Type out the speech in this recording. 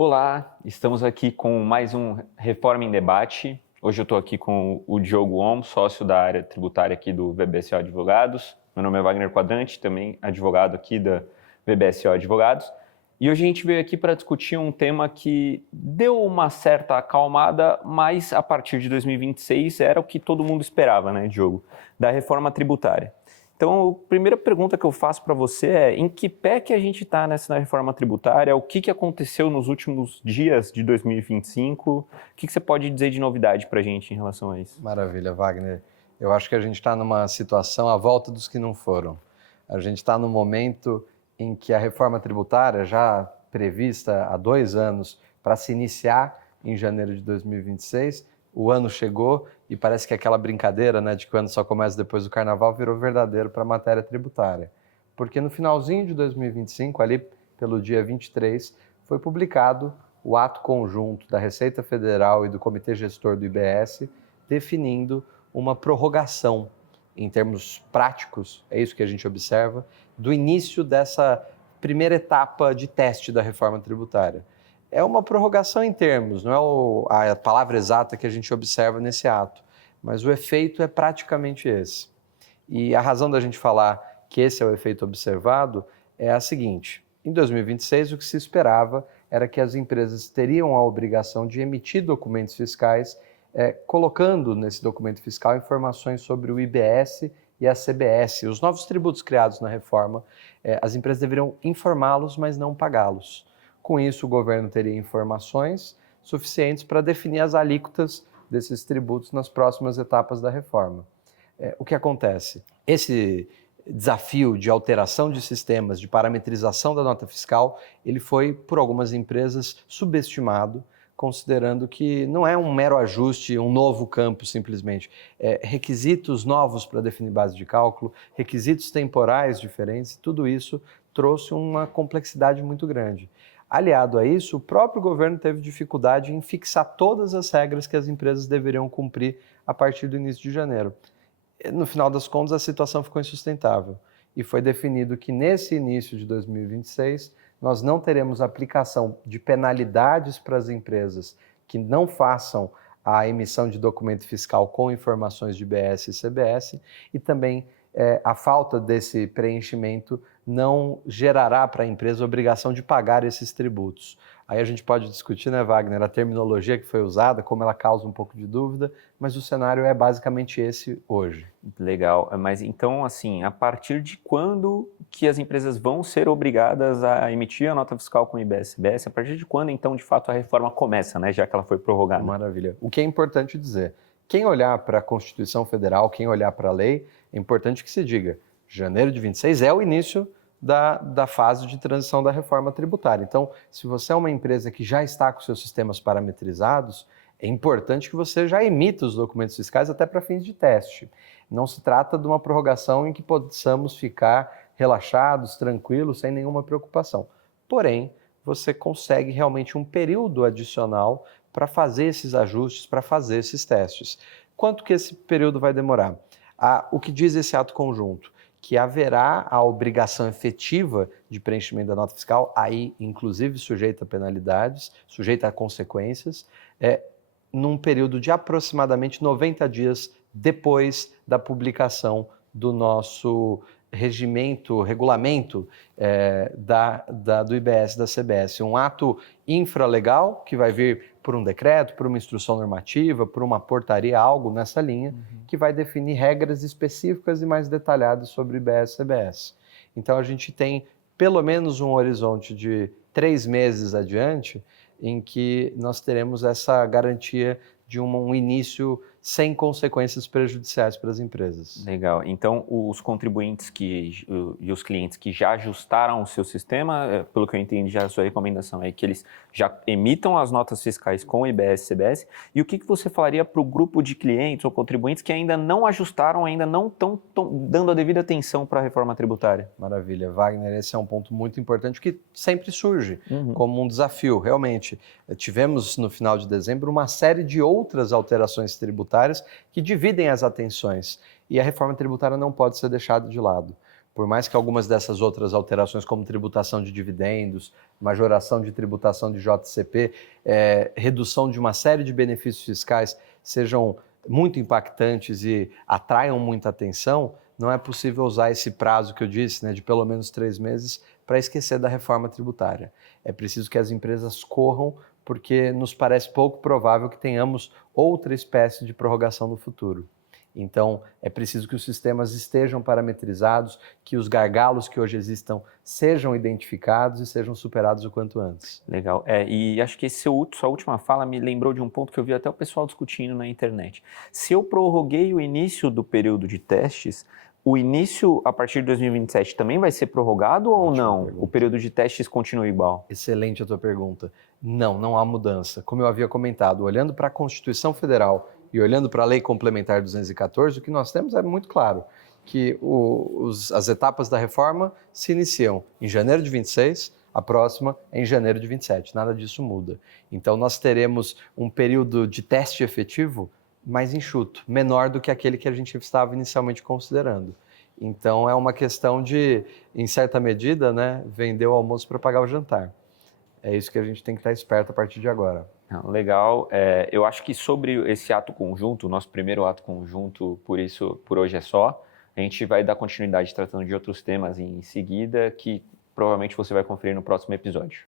Olá, estamos aqui com mais um Reforma em Debate. Hoje eu estou aqui com o Diogo Om, sócio da área tributária aqui do VBSO Advogados. Meu nome é Wagner Quadrante, também advogado aqui da VBSO Advogados. E hoje a gente veio aqui para discutir um tema que deu uma certa acalmada, mas a partir de 2026 era o que todo mundo esperava, né, Diogo? Da reforma tributária. Então, a primeira pergunta que eu faço para você é: em que pé que a gente está nessa reforma tributária? O que aconteceu nos últimos dias de 2025? O que você pode dizer de novidade para a gente em relação a isso? Maravilha, Wagner. Eu acho que a gente está numa situação à volta dos que não foram. A gente está no momento em que a reforma tributária, já prevista há 2 anos para se iniciar em janeiro de 2026, o ano chegou e parece que aquela brincadeira, né, de que o ano só começa depois do carnaval virou verdadeiro para a matéria tributária. Porque no finalzinho de 2025, ali pelo dia 23, foi publicado o ato conjunto da Receita Federal e do Comitê Gestor do IBS, definindo uma prorrogação, em termos práticos, é isso que a gente observa, do início dessa primeira etapa de teste da reforma tributária. É uma prorrogação em termos, não é a palavra exata que a gente observa nesse ato, mas o efeito é praticamente esse. E a razão da gente falar que esse é o efeito observado é a seguinte: em 2026 o que se esperava era que as empresas teriam a obrigação de emitir documentos fiscais, colocando nesse documento fiscal informações sobre o IBS e a CBS, os novos tributos criados na reforma. As empresas deveriam informá-los, mas não pagá-los. Com isso, o governo teria informações suficientes para definir as alíquotas desses tributos nas próximas etapas da reforma. O que acontece? Esse desafio de alteração de sistemas, de parametrização da nota fiscal, ele foi, por algumas empresas, subestimado, considerando que não é um mero ajuste, um novo campo simplesmente. Requisitos novos para definir base de cálculo, requisitos temporais diferentes, tudo isso trouxe uma complexidade muito grande. Aliado a isso, o próprio governo teve dificuldade em fixar todas as regras que as empresas deveriam cumprir a partir do início de janeiro. No final das contas, a situação ficou insustentável e foi definido que nesse início de 2026 nós não teremos aplicação de penalidades para as empresas que não façam a emissão de documento fiscal com informações de IBS e CBS, e também a falta desse preenchimento não gerará para a empresa a obrigação de pagar esses tributos. Aí a gente pode discutir, né, Wagner, a terminologia que foi usada, como ela causa um pouco de dúvida, mas o cenário é basicamente esse hoje. Legal, mas então, assim, a partir de quando que as empresas vão ser obrigadas a emitir a nota fiscal com IBS e CBS? A partir de quando, então, de fato, a reforma começa, né, já que ela foi prorrogada? Maravilha. O que é importante dizer, quem olhar para a Constituição Federal, quem olhar para a lei, é importante que se diga, janeiro de 26 é o início da fase de transição da reforma tributária. Então, se você é uma empresa que já está com seus sistemas parametrizados, é importante que você já emita os documentos fiscais até para fins de teste. Não se trata de uma prorrogação em que possamos ficar relaxados, tranquilos, sem nenhuma preocupação. Porém, você consegue realmente um período adicional para fazer esses ajustes, para fazer esses testes. Quanto que esse período vai demorar? O que diz esse ato conjunto? Que haverá a obrigação efetiva de preenchimento da nota fiscal, aí inclusive sujeita a penalidades, sujeita a consequências, num período de aproximadamente 90 dias depois da publicação do nosso regulamento do IBS e da CBS. Um ato infralegal que vai vir por um decreto, por uma instrução normativa, por uma portaria, algo nessa linha, que vai definir regras específicas e mais detalhadas sobre IBS e CBS. Então a gente tem pelo menos um horizonte de 3 meses adiante em que nós teremos essa garantia de um início sem consequências prejudiciais para as empresas. Legal. Então, os contribuintes e os clientes que já ajustaram o seu sistema, pelo que eu entendi, já a sua recomendação é que eles já emitam as notas fiscais com IBS e CBS. E o que você falaria para o grupo de clientes ou contribuintes que ainda não ajustaram, ainda não estão dando a devida atenção para a reforma tributária? Maravilha. Wagner, esse é um ponto muito importante que sempre surge como um desafio, realmente. Tivemos, no final de dezembro, uma série de outras alterações tributárias que dividem as atenções, e a reforma tributária não pode ser deixada de lado. por mais que algumas dessas outras alterações, como tributação de dividendos, majoração de tributação de JCP, redução de uma série de benefícios fiscais, sejam muito impactantes e atraiam muita atenção, não é possível usar esse prazo que eu disse, né, de pelo menos 3 meses, para esquecer da reforma tributária. É preciso que as empresas corram, porque nos parece pouco provável que tenhamos outra espécie de prorrogação no futuro. Então, é preciso que os sistemas estejam parametrizados, que os gargalos que hoje existam sejam identificados e sejam superados o quanto antes. Legal. E acho que sua última fala me lembrou de um ponto que eu vi até o pessoal discutindo na internet. Se eu prorroguei o início do período de testes, o início a partir de 2027 também vai ser prorrogado ou não? Pergunta. O período de testes continua igual? Excelente a tua pergunta. Não há mudança. Como eu havia comentado, olhando para a Constituição Federal e olhando para a Lei Complementar 214, o que nós temos é muito claro, que as etapas da reforma se iniciam em janeiro de 26, a próxima é em janeiro de 27, nada disso muda. Então nós teremos um período de teste efetivo mais enxuto, menor do que aquele que a gente estava inicialmente considerando. Então é uma questão de, em certa medida, né, vender o almoço para pagar o jantar. É isso que a gente tem que estar esperto a partir de agora. Legal. Eu acho que sobre esse ato conjunto, o nosso primeiro ato conjunto, por hoje é só. A gente vai dar continuidade tratando de outros temas em seguida, que provavelmente você vai conferir no próximo episódio.